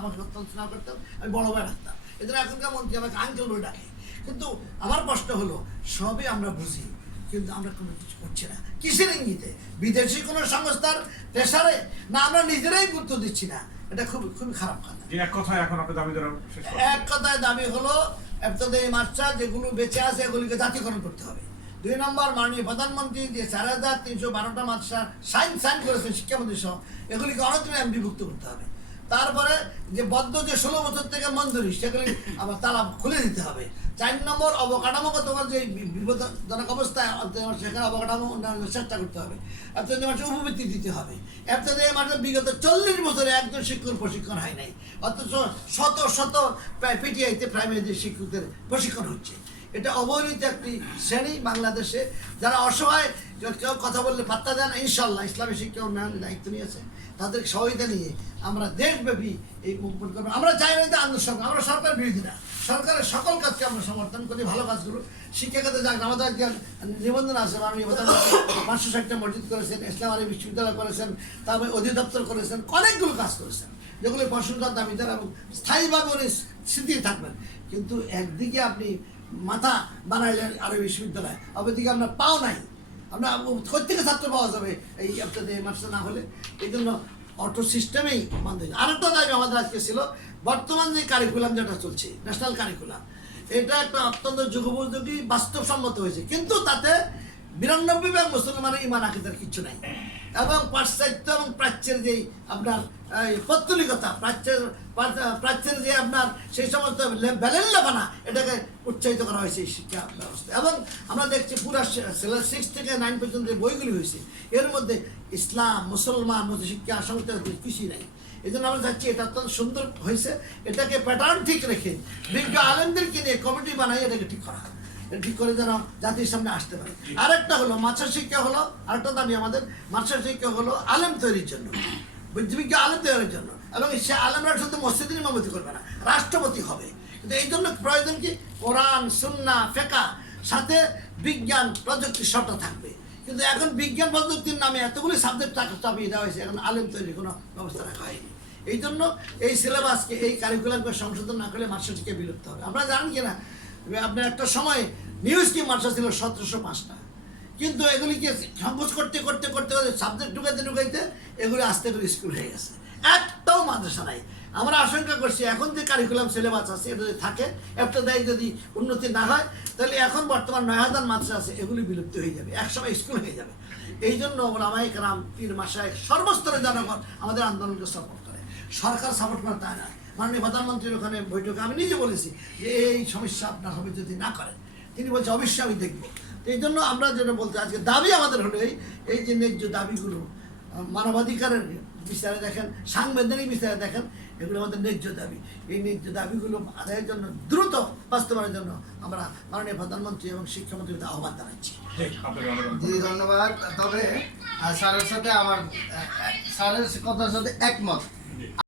আমাকে অত্যন্ত স্নেহ করতেন আমি বড় ভাই রাখতাম। এদের এখনকার মন্ত্রী আমাকে আঙ্কেল বলে ডাকে। কিন্তু আমার প্রশ্ন হলো সবই আমরা বুঝি কিন্তু আমরা কোনো কিছু করছি না। কিসের ইঙ্গিতে? বিদেশি কোনো সংস্থার প্রেসারে? না আমরা নিজেরাই গুরুত্ব দিচ্ছি না। এটা খুব খুবই খারাপ কথা। এক কথায় এখন আপনি দাবি করছেন। এক কথায় দাবি হলো এই মাছটা যেগুলো বেঁচে আছে এগুলিকে জাতীয়করণ করতে হবে। দুই নম্বর মাননীয় প্রধানমন্ত্রী যে চার হাজার তিনশো বারোটা মাদ্রাসা সাইন সাইন করেছেন শিক্ষামন্ত্রী সহ এগুলিকে অনতিনে এমডিভুক্ত করতে হবে। তারপরে যে বদ্ধ যে ষোলো বছর থেকে মঞ্জুরি সেগুলি আবার তালা খুলে দিতে হবে। চার নম্বর অবকাঠামোগত যে বিপদজনক অবস্থায় সেখানে অবকাঠামো উন্নয়নের চেষ্টা করতে হবে। এফতেদের মাসে উপবৃত্তি দিতে হবে। এফতেদের মাসে বিগত চল্লিশ বছরে একজন শিক্ষক প্রশিক্ষণ হয় নাই। অথচ শত শত পিটিআইতে প্রাইমারি শিক্ষকদের প্রশিক্ষণ হচ্ছে। এটা অবহেলিত একটি শ্রেণি বাংলাদেশে। যারা অসহায় কেউ- কথা বললে পাত্তা না, ইনশাল্লাহ ইসলামী শিক্ষা উন্নয়নের দায়িত্ব নিয়েছে। তাদের সহায়তা নিয়ে আমরা দেশব্যাপী এই মুভমেন্ট করব। আমরা চাই না যে আন্দোলন আমরা সরকার বিরোধী না। সরকারের সকল কাজকে আমরা সমর্থন করি, ভালো কাজগুলো শিক্ষাখাতে যাক, আমাদের আজকে নিবন্ধন আছে, মাননীয় প্রধানমন্ত্রী পাঁচশো ষাটটা মসজিদ করেছেন, ইসলাম আলী বিশ্ববিদ্যালয় করেছেন, তারপরে অধিদপ্তর করেছেন, অনেকগুলো কাজ করেছেন। যেগুলো প্রশংসার দাবিদার এবং স্থায়ীভাবে উনি স্মৃতি থাকবেন। কিন্তু একদিকে আপনি মাথা বানাইলেন আরও বিশ্ববিদ্যালয়, অপরদিকে আপনার পাও নাই। আমরা থেকে ছাত্র পাওয়া যাবে এই আপনাদের মাস্টার না হলে। এই জন্য অটো সিস্টেমেই মানতে আর আরেকটা দাবি আমাদের আজকে ছিল, বর্তমান যে কারিকুলাম যেটা চলছে ন্যাশনাল কারিকুলাম এটা একটা অত্যন্ত যুগোপযোগী, বাস্তবসম্মত হয়েছে। কিন্তু তাতে বিরানব্বই ভাগ মুসলমানের ইমান আকিদার কিচ্ছু নাই। এবং পাশ্চাত্য এবং প্রাচ্যের যেই আপনার পত্তলিকতা, প্রাচ্যের প্রাচ্যের যে আপনার সেই সমস্ত ব্যালেন্লাপানা এটাকে উৎসাহিত করা হয়েছে এই শিক্ষা ব্যবস্থা এবং আমরা দেখছি পুরা সিক্স থেকে নাইন পর্যন্ত যে বইগুলি হয়েছে, এর মধ্যে ইসলাম, মুসলমান মধ্যে শিক্ষা সংস্থা কিছুই নাই এই জন্য আমরা চাচ্ছি এটা অত্যন্ত সুন্দর হয়েছে, এটাকে প্যাটার্ন ঠিক রেখে বিজ্ঞ আলেমদেরকে নিয়ে কমিটি বানাই এটাকে ঠিক করা হয়। ঠিক করে যেন জাতির সামনে আসতে পারে। আরেকটা হলো মাছের শিক্ষা হলো আরেকটা দাবি আমাদের মাছের শিক্ষা হলো আলেম তৈরির জন্য। বুদ্ধিবিজ্ঞ আলেম তৈরির জন্য। এবং সে আলেমরা শুধু মসজিদের ইমামতি করবে না রাষ্ট্রপতি হবে। কিন্তু এই জন্য প্রয়োজন কি? কোরআন সুন্না ফেকা সাথে বিজ্ঞান প্রযুক্তি সবটা থাকবে। কিন্তু এখন বিজ্ঞান প্রযুক্তির নামে এতগুলি সাবজেক্ট চাপিয়ে দেওয়া হয়েছে এখন আলেম তৈরির কোনো ব্যবস্থা রাখা হয়নি। এই জন্য এই সিলেবাসকে এই কারিকুলামকে সংশোধন না করলে মাস্টার শিক্ষা বিলুপ্ত হবে। আমরা জানেন কিনা? আপনার একটা সময় নিউজ কি মাস্টার ছিল সতেরোশো পাঁচটা। কিন্তু এগুলিকে সংকোচ করতে করতে করতে করতে সাবজেক্ট ঢুকাইতে ঢুকাইতে এগুলি আস্তে করে স্কুল হয়ে গেছে। একটাও মাদ্রাসা নাই। আমরা আশঙ্কা করছি এখন যে কারিকুলাম সিলেবাস আছে, এটা যদি থাকে, একটা দায়ী যদি উন্নতি না হয়, তাহলে এখন বর্তমান নয় হাজার মাদ্রাসা আছে, এগুলি বিলুপ্ত হয়ে যাবে, একসময় স্কুল হয়ে যাবে। এই জন্য ওলামাইক রাম পীর মাসায় সর্বস্তরের জনগণ আমাদের আন্দোলনকে সাপোর্ট করে। সরকার সাপোর্ট করে তাই না। মাননীয় প্রধানমন্ত্রীর ওখানে বৈঠকে আমি নিজে বলেছি যে এই সমস্যা আপনার হবে যদি না করেন। তিনি বলছে অবশ্যই আমি দেখব। তো এই জন্য আমরা যেটা বলতে আজকে দাবি আমাদের হলো এই এই যে ন্যায্য দাবিগুলো মানবাধিকারের বিচারে দেখেন সাংবিধানিক বিচারে দেখেন এগুলো আমাদের ন্যায্য দাবি। এই ন্যায্য দাবিগুলো আদায়ের জন্য দ্রুত বাস্তবায়নের জন্য আমরা মাননীয় প্রধানমন্ত্রী এবং শিক্ষামন্ত্রীর আহ্বান জানাচ্ছি। জি, ধন্যবাদ। তবে স্যারের সাথে আমার আহ, স্যারের কথার সাথে একমত।